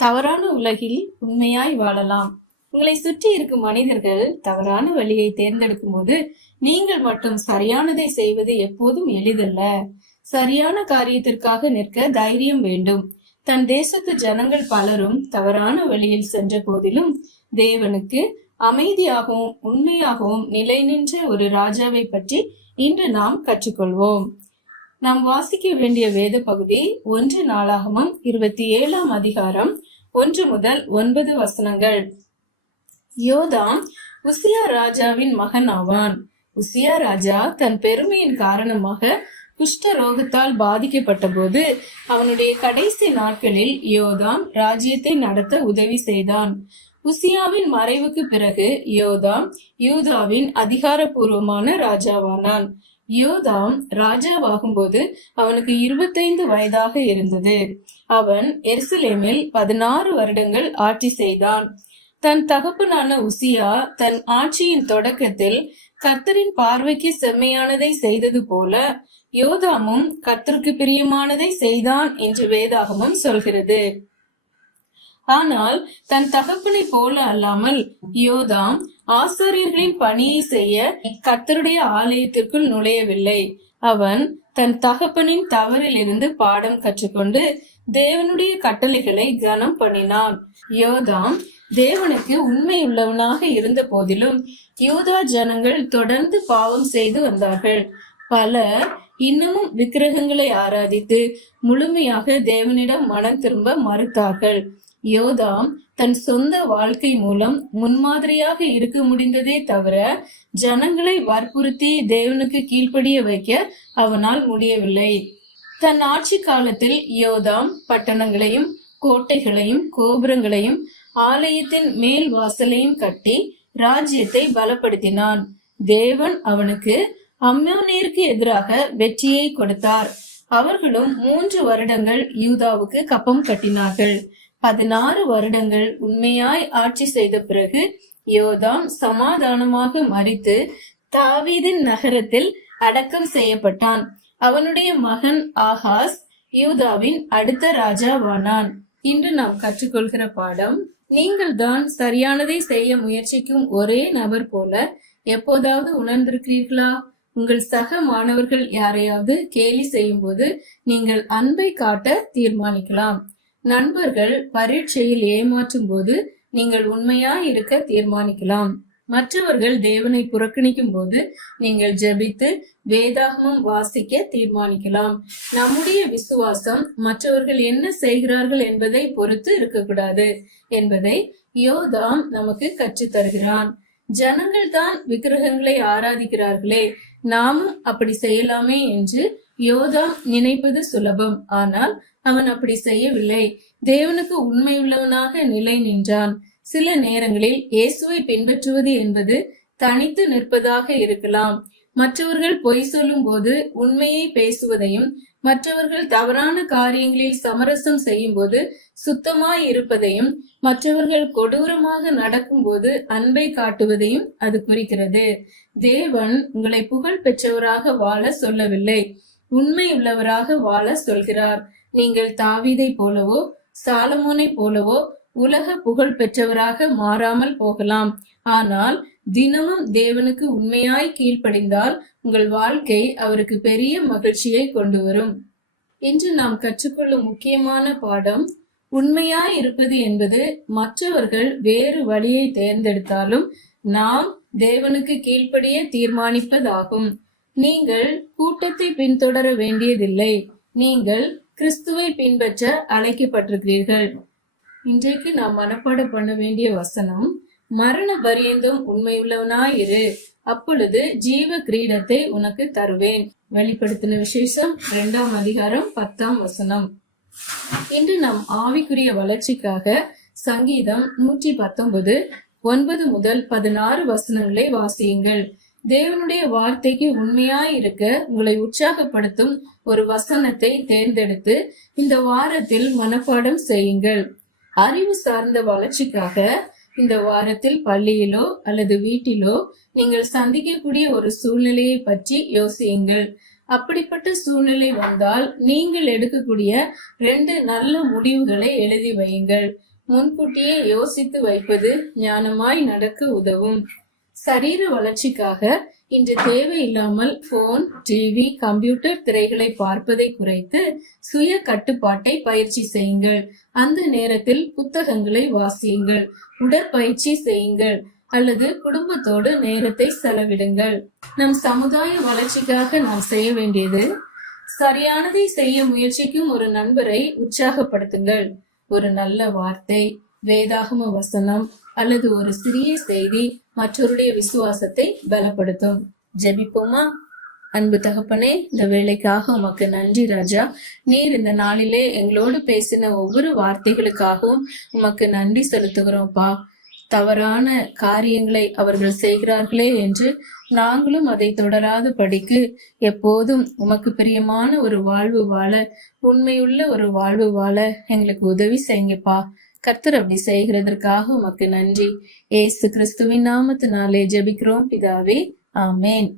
தவறான உலகில் உண்மையாய் வாழலாம். உங்களை சுற்றி இருக்கும் மனிதர்கள் தவறான வழியை தேர்ந்தெடுக்கும் போது நீங்கள் மட்டும் சரியானதை செய்வது எப்போதும் எளிதல்ல. சரியான காரியத்திற்காக நிற்க தைரியம் வேண்டும். தன் தேசத்து ஜனங்கள் பலரும் தவறான வழியில் சென்ற போதிலும் தேவனுக்கு அமைதியாகவும் உண்மையாகவும் நிலை நின்ற ஒரு ராஜாவை பற்றி இன்று நாம் கற்றுக்கொள்வோம். நாம் வாசிக்க வேண்டிய வேத பகுதி 1 நாளாகமம் 27ஆம் அதிகாரம் 1 முதல் 9 வசனங்கள். யோதாம் உசியா ராஜாவின் மகன் ஆவான். உசியா ராஜா தன் பெருமையின் காரணமாக குஷ்ட ரோகத்தால் பாதிக்கப்பட்ட போது அவனுடைய கடைசி நாட்களில் யோதாம் ராஜ்யத்தை நடத்த உதவி செய்தான். உசியாவின் மறைவுக்கு பிறகு யோதாம் யூதாவின் அதிகாரப்பூர்வமான ராஜாவானான். யோதாம் ராஜாவாகும் போது அவனுக்கு 25 வயதாக இருந்தது. அவன் எருசலேமில் 16 வருடங்கள் ஆட்சி செய்தான். தன் தகப்பனான உசியா தன் ஆட்சியின் தொடக்கத்தில் கர்த்தரின் பார்வைக்கு செம்மையானதை செய்தது போல யோதாமும் கர்த்தருக்கு பிரியமானதை செய்தான் என்று வேதாகமம் சொல்கிறது. ஆனால் தன் தகப்பனை போல அல்லாமல் யோதாம் ஆசாரியர்களின் பணியை செய்ய கர்த்தருடைய ஆலயத்திற்குள் நுழையவில்லை. அவன் தன் தகப்பனின் தவறிலிருந்து பாடம் கற்றுக்கொண்டு தேவனுடைய கட்டளைகளை கனம் பண்ணினான். யோதாம் தேவனுக்கு உண்மை உள்ளவனாக இருந்த போதிலும் யூதா ஜனங்கள் தொடர்ந்து பாவம் செய்து வந்தார்கள். பலர் இன்னமும் விக்கிரகங்களை ஆராதித்து முழுமையாக தேவனிடம் மனம் திரும்ப மறுத்தார்கள். யோதாம் தன் சொந்த வாழ்க்கை மூலம் முன்மாதிரியாக இருக்க முடிந்ததே தவிர ஜனங்களை வற்புறுத்தி தேவனுக்கு கீழ்ப்படிய வைக்க அவனால் முடியவில்லை. தன் ஆட்சி காலத்தில் யோதாம் பட்டணங்களையும் கோட்டைகளையும் கோபுரங்களையும் ஆலயத்தின் மேல் வாசலையும் கட்டி ராஜ்யத்தை பலப்படுத்தினான். தேவன் அவனுக்கு அம்மோனியருக்கு எதிராக வெற்றியை கொடுத்தார். அவர்களும் 3 வருடங்கள் யூதாவுக்கு கப்பம் கட்டினார்கள். 16 வருடங்கள் உண்மையாய் ஆட்சி செய்த பிறகு யோதாம் சமாதானமாக மரித்து தாவீதின் நகரத்தில் அடக்கம் செய்யப்பட்டான். அவனுடைய மகன் ஆகாஸ் யூதாவின் அடுத்த ராஜாவானான். இன்று நாம் கற்றுக்கொள்கிற பாடம், நீங்கள் தான் சரியானதை செய்ய முயற்சிக்கும் ஒரே நபர் போல எப்போதாவது உணர்ந்திருக்கிறீர்களா? உங்கள் சக மாணவர்கள் யாரையாவது கேலி செய்யும் போது நீங்கள் அன்பை காட்ட தீர்மானிக்கலாம். நண்பர்கள் பரீட்சையில் ஏமாற்றும் போது நீங்கள் உண்மையா இருக்க தீர்மானிக்கலாம். மற்றவர்கள் தேவனை புறக்கணிக்கும் போது நீங்கள் ஜெபித்து வேதாகமம் வாசிக்க தீர்மானிக்கலாம். நம்முடைய விசுவாசம் மற்றவர்கள் என்ன செய்கிறார்கள் என்பதை பொறுத்து இருக்கக்கூடாது என்பதை யோதாம் நமக்கு கற்றுத் தருகிறான். ஜனங்கள் தான் விக்கிரகங்களை ஆராதிக்கிறார்களே, நாமும் அப்படி செய்யலாமே என்று யோதாம் நினைப்பது சுலபம். ஆனால் அவன் அப்படி செய்யவில்லை. தேவனுக்கு உண்மையுள்ளவனாக நிலை நின்றான். சில நேரங்களில் இயேசுவை பின்பற்றுவது என்பது தனித்து நிற்பதாக இருக்கலாம். மற்றவர்கள் பொய் சொல்லும் போது உண்மையை பேசுவதையும் மற்றவர்கள் தவறான காரியங்களில் சமரசம் செய்யும் போது சுத்தமாய் இருப்பதையும் மற்றவர்கள் கொடூரமாக நடக்கும் போது அன்பை காட்டுவதையும் அது குறிக்கிறது. தேவன் உங்களை புகழ் பெற்றவராக வாழ சொல்லவில்லை, உண்மை உள்ளவராக வாழ சொல்கிறார். நீங்கள் தாவீதை போலவோ சாலமோனை போலவோ உலக புகழ் பெற்றவராக மாறாமல் போகலாம். ஆனால் தினமும் தேவனுக்கு உண்மையாய் கீழ்ப்படிந்தால் உங்கள் வாழ்க்கை அவருக்கு பெரிய மகிழ்ச்சியை கொண்டு வரும். இன்று நாம் கற்றுக்கொள்ளும் முக்கியமான பாடம், உண்மையாய் இருப்பது என்பது மற்றவர்கள் வேறு வழியை தேர்ந்தெடுத்தாலும் நாம் தேவனுக்கு கீழ்ப்படிய தீர்மானிப்பதாகும். நீங்கள் கூட்டத்தை பின்தொடர வேண்டியதில்லை. நீங்கள் கிறிஸ்துவை பின்பற்ற அழைக்கப்பட்டிருக்கிறீர்கள். இன்றைக்கு நாம் மனப்பாடம் பண்ண வேண்டிய வசனம், மரண பரியந்தம் உண்மையுள்ளவனாயிரு, அப்பொழுது ஜீவ கிரீடத்தை உனக்கு தருவேன். வெளிப்படுத்தின விசேஷம் 2ஆம் அதிகாரம் 10ஆம் வசனம். இன்று நாம் ஆவிக்குரிய வளர்ச்சிக்காக சங்கீதம் 119 9 முதல் 16 வசனங்களை வாசியுங்கள். தேவனுடைய வார்த்தைக்கு உண்மையாய் இருக்க உங்களை உற்சாகப்படுத்தும் ஒரு வசனத்தை தேர்ந்தெடுத்து இந்த வாரத்தில் மனப்பாடம் செய்யுங்கள். அறிவு சார்ந்த வளர்ச்சிக்காக இந்த வாரத்தில் பள்ளியிலோ அல்லது வீட்டிலோ நீங்கள் சந்திக்கக்கூடிய ஒரு சூழ்நிலையை பற்றி யோசியுங்கள். அப்படிப்பட்ட சூழ்நிலை வந்தால் நீங்கள் எடுக்கக்கூடிய 2 நல்ல முடிவுகளை எழுதி வையுங்கள். முன்கூட்டியே யோசித்து வைப்பது ஞானமாய் நடக்க உதவும். சரீர வளர்ச்சிக்காக இன்று தேவையில்லாமல் போன், டிவி, கம்ப்யூட்டர் திரைகளை பார்ப்பதை குறைத்து சுய கட்டுப்பாட்டை பயிற்சி செய்யுங்கள். அந்த நேரத்தில் புத்தகங்களை வாசியுங்கள், உடற்பயிற்சி செய்யுங்கள் அல்லது குடும்பத்தோடு நேரத்தை செலவிடுங்கள். நம் சமுதாய வளர்ச்சிக்காக நாம் செய்ய வேண்டியது, சரியானதை செய்ய முயற்சிக்கும் ஒரு நண்பரை உற்சாகப்படுத்துங்கள். ஒரு நல்ல வார்த்தை, வேதாகம வசனம் அல்லது ஒரு சிறிய செய்தி மற்றவருடைய விசுவாசத்தை பலப்படுத்தும். ஜெபிப்போமா? அன்பு தகப்பனே, இந்த வேலைக்காக உமக்கு நன்றி ராஜா. நீர் இந்த நாளிலே எங்களோடு பேசின ஒவ்வொரு வார்த்தைகளுக்காகவும் உமக்கு நன்றி செலுத்துகிறோம்ப்பா. தவறான காரியங்களை அவர்கள் செய்கிறார்களே என்று நாங்களும் அதை தொடராத படிக்கு எப்போதும் உமக்கு பிரியமான ஒரு வாழ்வு வாழ, உண்மையுள்ள ஒரு வாழ்வு வாழ எங்களுக்கு உதவி செய்யுங்கப்பா. கர்த்தர் அப்படி செய்கிறதற்காக உமக்கு நன்றி. ஏசு கிறிஸ்துவின் நாமத்தினாலே ஜெபிக்கிறோம் பிதாவே, ஆமேன்.